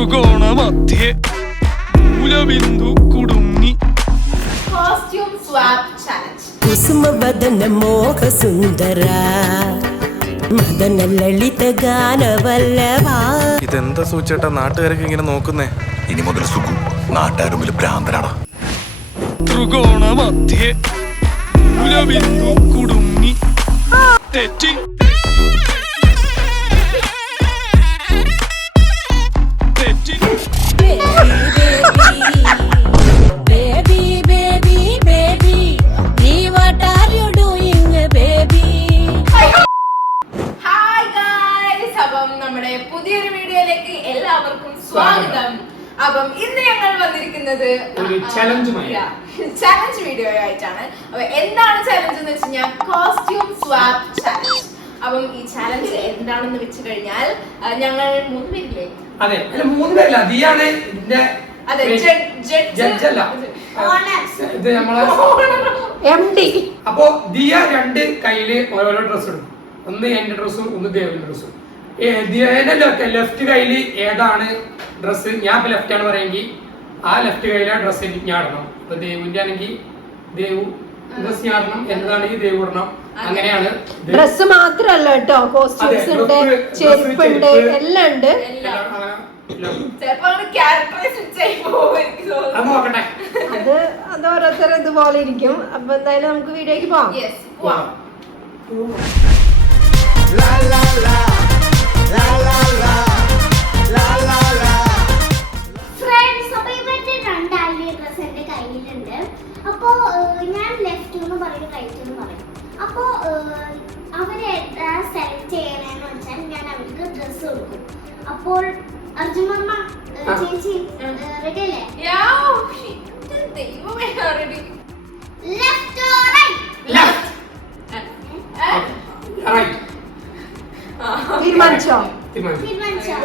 ത്രികോണമധ്യേ മൂലബിന്ദു കുടുങ്ങി. Costume swap challenge. കുസുമവദന മോഹസുന്ദര മദന ലളിത ഗാനവല്ലഭ. ഇതെന്താ സൂചേട്ടാ നാട്ടുകാരൊക്കെ ഇങ്ങനെ നോക്കുന്നേ? ഇനി മുതൽ സുഖു നാട്ടുകാരും ഭ്രാന്തരാണ്. ത്രികോണമധ്യേ മൂലബിന്ദു കുടുങ്ങി. തെറ്റി തെറ്റി. Baby, baby, baby, what are you doing, baby? Hi guys, അപ്പം നമ്മുടെ പുതിയൊരു വീഡിയോയിലേക്ക് എല്ലാവർക്കും സ്വാഗതം. അപ്പം ഇന്ന് ഞങ്ങൾ വന്നിരിക്കുന്നത് ഒരു ചലഞ്ച് വീഡിയോ ആയിട്ടാണ്. അപ്പൊ എന്താണ് ചലഞ്ച് എന്ന് വെച്ച് കഴിഞ്ഞാൽ കോസ്റ്റ്യൂം സ്വാപ്പ് ചലഞ്ച്. അപ്പം ഈ ചലഞ്ച് എന്താണെന്ന് വെച്ച് കഴിഞ്ഞാൽ ഞങ്ങൾ 3 പേരില്ലേ? അതെ, 3 പേരല്ല, ദിയാണ് ഇതിന്റെ അതെ, ജഡ്ജ് അല്ല, ഇത് നമ്മളെ MD. അപ്പൊ ദിയ 2 കയ്യില് ഓരോരോ ഡ്രസ് എടുക്കും. ഒന്ന് എന്റെ ഡ്രസ്സും ഒന്ന് ദേവിന്റെ ഡ്രസ്സും. ദിയന്റെ ലെഫ്റ്റ് കയ്യില് ഏതാണ് ഡ്രസ്സ്, ഞാൻ ഇപ്പൊ ലെഫ്റ്റ് ആണ് പറയുമെങ്കിൽ ആ ലെഫ്റ്റ് കയ്യിലെ ഡ്രസ്സ് ഞാൻ ഇടണം. ഇപ്പൊ ദേവിന്റെ ആണെങ്കിൽ ദേവു ഡ്രസ് ഞാൻ ഇടണം, എന്നതാണെങ്കിൽ ദേവു ഇടണം. അങ്ങനെയാണ്. ഡ്രസ് മാത്രല്ല കേട്ടോ, കോസ്റ്റ്യൂംസ് ഉണ്ട്, ചെരുപ്പുണ്ട്, എല്ലാം ഉണ്ട്. അത് ഓരോരുത്തർ ഇതുപോലെ ഇരിക്കും. അപ്പൊ എന്തായാലും നമുക്ക് വീഡിയോക്ക് പോവാം. അപ്പോ ഞാൻ ലെഫ്റ്റ് എന്ന് പറയും, റൈറ്റ് എന്ന് പറയും. അപ്പോ അവരെ സെലക്ട് ചെയ്യണമെന്ന് വെച്ചാൽ ഞാൻ അവർക്ക് ഡ്രസ് കൊടുക്കും. അപ്പോൾ അർജുൻ വർമ്മ ചേച്ചി റെഡി അല്ലേ? Left or right? തീരുമാനിച്ചോ?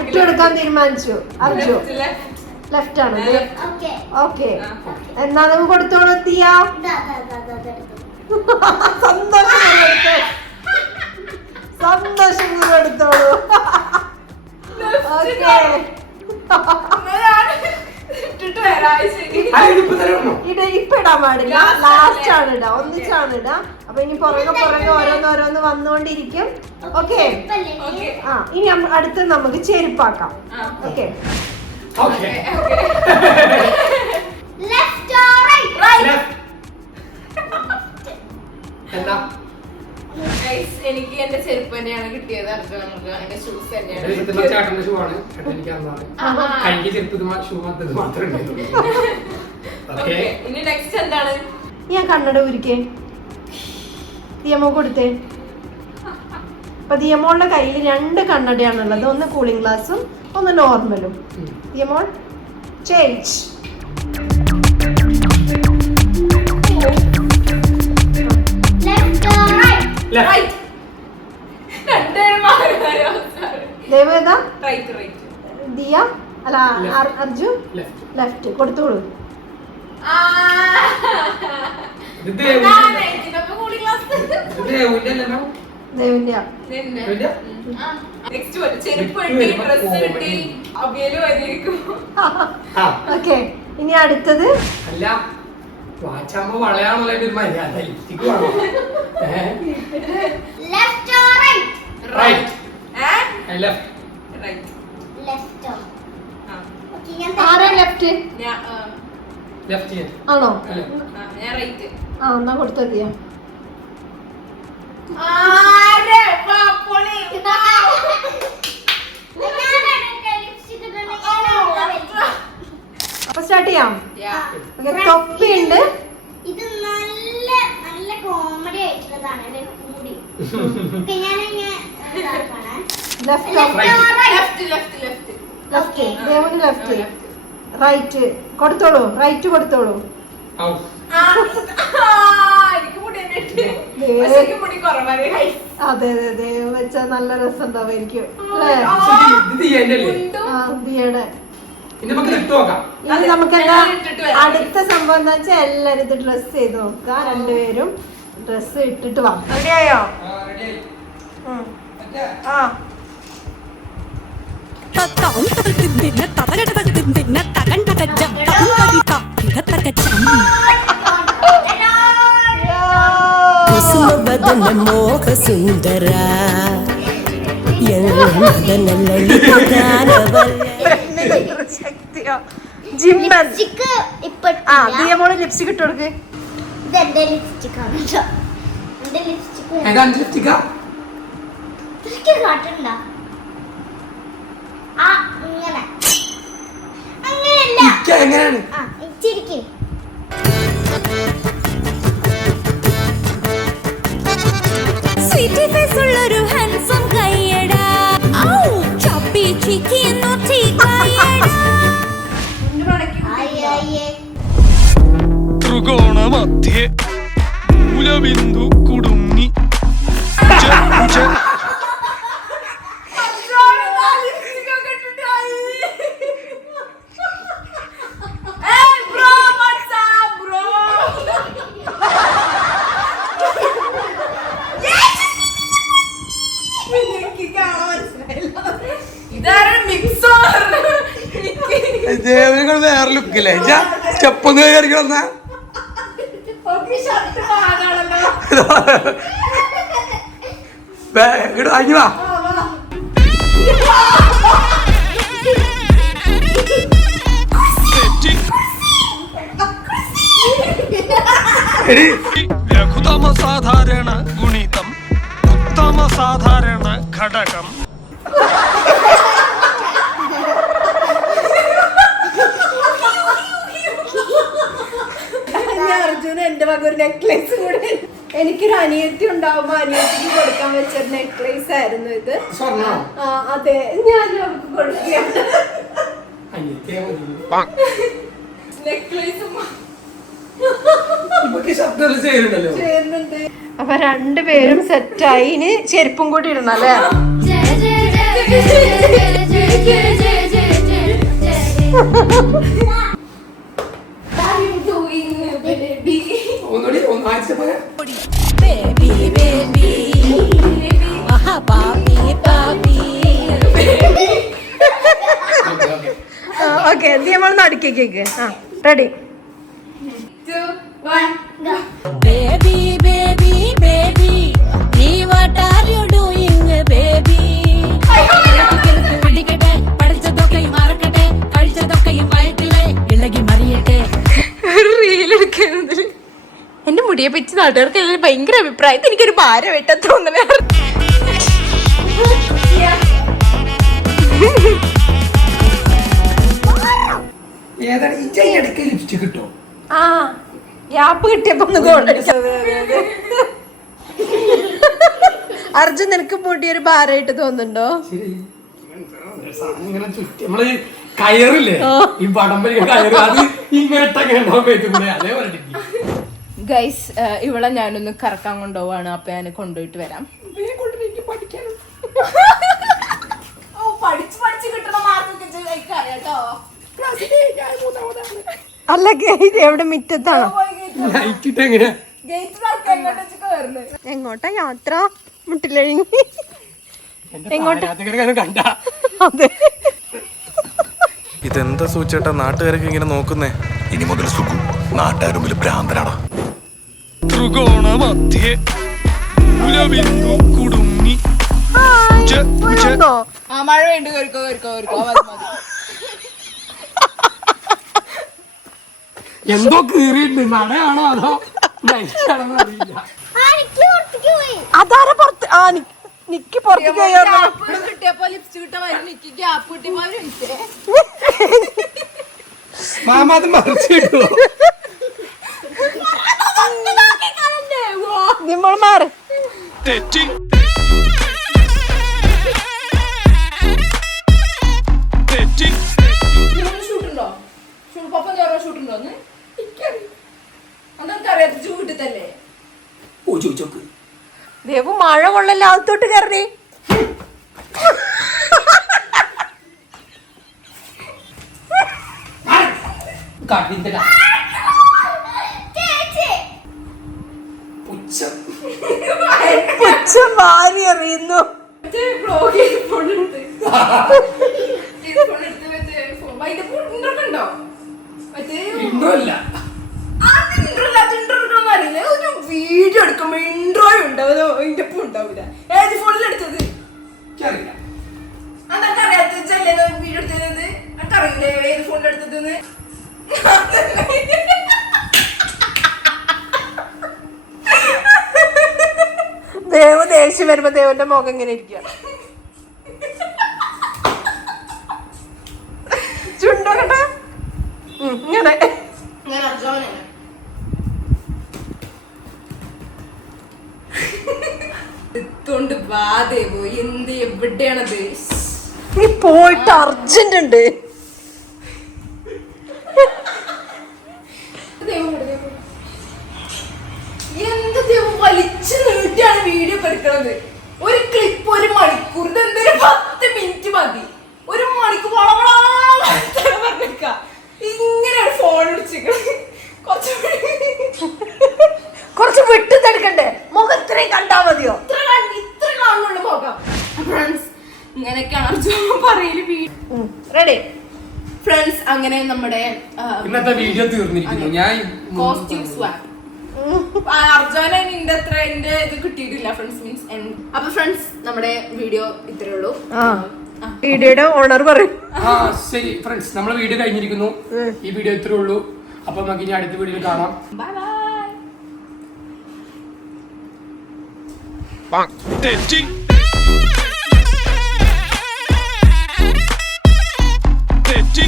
ഇട്ടെടുക്കാൻ തീരുമാനിച്ചു അർജു. ലെഫ്റ്റ് ആണ്. ഓക്കെ, എന്നാ നമുക്ക് കൊടുത്തോളൂ. എത്തിയാ സന്തോഷം എടുത്തോളൂ. ഇപ്പൊ ഇടാൻ പാടില്ല, ലാസ്റ്റ് ആണ് ഇടാ, ഒന്നിച്ചാണ് ഇടാ. അപ്പൊ ഇനി പുറകെ ഓരോന്ന് വന്നുകൊണ്ടിരിക്കും. ഓക്കെ, ആ ഇനി അടുത്ത് നമുക്ക് ചെരുപ്പാക്കാം. ഓക്കെ, എനിക്ക് എന്റെ ചെരുപ്പ് തന്നെയാണ് കിട്ടിയത്. എന്റെ ഷൂസ് തന്നെയാണ്. ഇനി നെക്സ്റ്റ് എന്താണ്? ഞാൻ കണ്ണട ഉരിക്കേ ദിയമോ കൊടുത്തേ. അപ്പൊ ദിയമോളുടെ കയ്യിൽ 2 കണ്ണടയാണുള്ളത്. ഒന്ന് കൂളിംഗ് ഗ്ലാസും ഒന്ന് നോർമലും. ദിയമോൾ ചേഞ്ച്. ദേവേദാ ദിയ അല്ല അർജുൻ ലെഫ്റ്റ് കൊടുത്തോളൂ. ഓക്കെ, ഇനി അടുത്തത് അല്ല വാച്ചാകുമ്പോ വളയാണല്ലോ ഒരു മര്യാദ. ആണോ? ആ എന്നാ കൊടുത്തതിയാ. അപ്പൊ സ്റ്റാർട്ട് ചെയ്യാം. തൊപ്പിയുണ്ട്. ഇത് നല്ല നല്ല കോമഡി ആയിട്ടുള്ളതാണ്. ലെഫ്റ്റ് റൈറ്റ് കൊടുത്തോളൂ. റൈറ്റ് കൊടുത്തോളൂ. അതെ അതെ അതെ, വെച്ചാ നല്ല രസം ഉണ്ടാവുമായിരിക്കും ദിയയുടെ. ഇനി നമുക്ക് എന്താ അടുത്ത സംഭവം എന്താ വെച്ചാൽ എല്ലാരും ഇത് ഡ്രസ് ചെയ്ത് നോക്കുക. 2 പേരും ഡ്രസ് ഇട്ടിട്ട് വാ. റെഡിയായോ? ആ ಕುಸುಮ ಬದನ ಮೋಹ ಸುಂದರ ಮದನ ಲಲಿತ ಗಾನವಲ್ಲ ശക്തിയോ ജിമ്മൻ ലിപ്സ്റ്റിക് ഇപ്പൊ ആ ദിയമോള് ലിപ്സ്റ്റിക് ഇട്ട് കൊടുക്ക്. ഇത് എന്റെ ലിപ്സ്റ്റിക് ആണ് കേട്ടോ. എന്റെ ലിപ്സ്റ്റിക് ഏതാ ലിപ്സ്റ്റിക്ക? കാട്ടണ്ട. ആ ഇങ്ങനെ അങ്ങനെയല്ല. എങ്ങനെയാണ്? ആ ചിരിക്കും. സ്വീറ്റി ഫേസ് ഉള്ളൊരു ഹാൻസം കയ്യടാ ചപ്പി ചിക്കി നോട്ടി കയ്യടാ അയ്യേ ത്രികോണമധ്യേ മൂലബിന്ദു കുടുങ്ങി ഉച്ച ഉച്ച വേറെ ലുക്കില്ലേ സ്റ്റെപ്പൊന്ന് കയറിക്കണം അഞ്ഞു വാ തെറ്റി ലഘുതമ സാധാരണ ഗുണിതം ഉത്തമ സാധാരണ ഘടകം അർജുന എന്റെ വക ഒരു നെക്ലേസ് കൂടെ എനിക്കൊരു അനിയത്തി ഉണ്ടാവുമ്പോ അനിയത്തിക്ക് കൊടുക്കാൻ വെച്ച നെക്ലേസ് ആയിരുന്നു ഇത്. ആ അതെ ഞാൻ അവർക്ക് കൊടുക്കുകയാണ് നെക്ലേസ് ചെയ്യുന്നുണ്ട്. അപ്പൊ രണ്ടുപേരും സെറ്റായി. ഇനി ചെരുപ്പും കൂടി ഇടണല്ലേ? ബേബി ബേബി ആഹാ പാപ്പി പാപ്പി ഓക്കെ നമ്മൾ നടുക്കേക്ക്. ആ ready. baby baby baby what are you doing baby പിടിക്കട്ടെ പഠിച്ചതൊക്കെയും മറക്കട്ടെ കഴിച്ചതൊക്കെയും വയറ്റിലെ ഇളകി മറിയട്ടെ. റീലെടുക്കുന്നത് എന്റെ മുടിയെ പറ്റി നാട്ടുകാർക്ക് എല്ലാവരും ഭയങ്കര അഭിപ്രായം. എനിക്കൊരു ഭാരം വിട്ട തോന്നണ. ലിപ്സ്റ്റിക് കിട്ടോ? ആ ഗ്യാപ്പ് കിട്ടിയപ്പോ ഒന്ന് ഗോളടിക്കാം. അർജുൻ നിനക്ക് മുടി ഒരു ഭാരമായിട്ട് തോന്നുന്നുണ്ടോ? ഇങ്ങനെ ചുറ്റി നമ്മള് കയറില്ലേ ഈ പടമ്പലി കയറ് അത് ഇങ്ങനെ അതേപോലെ ഗൈസ് ഇവിടെ ഞാനൊന്ന് കറക്കാൻ കൊണ്ടുപോവാണ്. അപ്പൊ ഞാൻ കൊണ്ടുപോയിട്ട് വരാം. അല്ല എവിടെ മിറ്റത്താണോ? എങ്ങോട്ടാ യാത്ര? മുട്ടിലഴിഞ്ഞ് എങ്ങോട്ടാ? അതെ ഇതെന്താ സൂചേട്ടാ നാട്ടുകാരൊക്കെ ഇങ്ങനെ നോക്കുന്നേ? ഇനി മുതൽ സുഖു നാട്ടുകാരുമ്പിൽ ഭ്രാന്തനാടാ. ത്രികോണമധ്യേ മൂലബിന്ദു കുടുങ്ങി ഉച്ച ഉച്ച ആ മഴ വേണ്ട കേറിക്കോ കേറിക്കോ കേറിക്കോ. എന്തോ കീറിയിട്ടുണ്ട്. മഴയാണോ അതോ നൈറ്റാണോ അറിയില്ല. അതാര പുറത്ത്. ആ നിക്ക് പുറത്തേക്ക് കിട്ടിയപ്പോ ലിപ്സ്റ്റിക് കിട്ടാൻ എനിക്ക് ഗ്യാപ്പ് കിട്ടിയപ്പോ മാമ അത് മറിച്ചിട്ടു. നമ്മൾ മാറി തെറ്റി തെറ്റി ഷൂട്ടുണ്ടോ? പപ്പ ചോറോ ഷൂട്ടുണ്ടോ? അതൊക്കെ ചൂട്ടിത്തല്ലേ? ഓ ചോദിച്ചോക്ക്. ദേവു മഴ കൊള്ളല്ല അകത്തോട്ട് കയറി. പുച്ഛം വാരി എറിയുന്നു. ദേഷ്യം വരുമ്പോ ദേവന്റെ മുഖം ഇങ്ങനെ ഇരിക്കുക. ചുണ്ടോക്കട്ടെ ഇങ്ങനെ എടുത്തോണ്ട് വാ ദേവു. എന്ത് എവിടെയാണത്? നീ പോയിട്ട് അർജന്റ് ഉണ്ട്. എന്ത് ദേവു വലിച്ചു നീട്ടിയാണ് വീഡിയോ എടുക്കണത്. ഒരു ക്ലിപ്പ് 1 മണിക്കൂർ, ഇതെന്തൊരു 10 മിനിറ്റ് മതി. 1 മണിക്കൂർ പറഞ്ഞേക്ക. ഇങ്ങനെയാണ് ഫോൺ വിളിച്ചിരിക്കണത്. കുറച്ച് വിട്ടു തെടുക്കണ്ടേ? മുഖം ഇത്രയും കണ്ടാ മതിയോ? ഇത്ര കാണുന്നുള്ളു മുഖം. ഫ്രണ്ട്സ് ഇങ്ങനെയൊക്കെയാണ് അർജുന പറയല്. റെഡി ഫ്രണ്ട്സ്, അങ്ങനെ നമ്മുടെ ഇന്നത്തെ വീഡിയോ തീർന്നിരിക്കുന്നു. ഞാൻ കോസ്റ്റ്യൂം സ്വാപ്പ് അർജുന നിന്റെ അത്ര എന്റെ ഇത് കിട്ടിയിട്ടില്ല ഫ്രണ്ട്സ്. മീൻസ് അപ്പൊ ഫ്രണ്ട്സ്, നമ്മുടെ വീഡിയോ ഇത്രേ ഉള്ളൂ. വീഡിയോയുടെ ഓണർ പറയും. ശരി ഫ്രണ്ട്സ്, നമ്മളെ വീഡിയോ കഴിഞ്ഞിരിക്കുന്നു. ഈ വീഡിയോ ഇത്രേ ഉള്ളൂ. അപ്പൊ നമുക്ക് ഇനി അടുത്ത വീഡിയോയിൽ കാണാം. Bye bye. തെറ്റി തെറ്റി